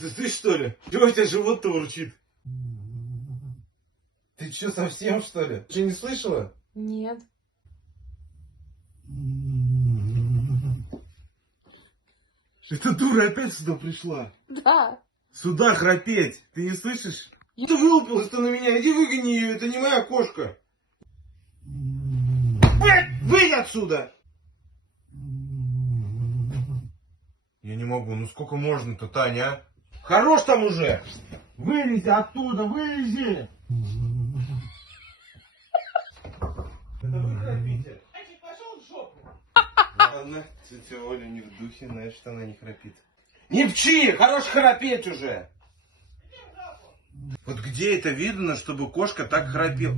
Да ты что ли? Чего у тебя живот-то урчит? Ты что, совсем что ли? Ты не слышала? Нет. Эта дура опять сюда пришла. Да. Сюда храпеть. Ты не слышишь? Ты вылупилась-то на меня. Иди выгони ее. Это не моя кошка. Блядь, выйди отсюда. Я не могу. Ну сколько можно-то, Таня, а? Хорош там уже. Вылези оттуда, вылези. Это вы храпите. Пошел в жопу. Ладно, тетя Оля не в духе, значит она не храпит. Не пчи, хорош храпеть уже. Вот где это видно, чтобы кошка так храпела?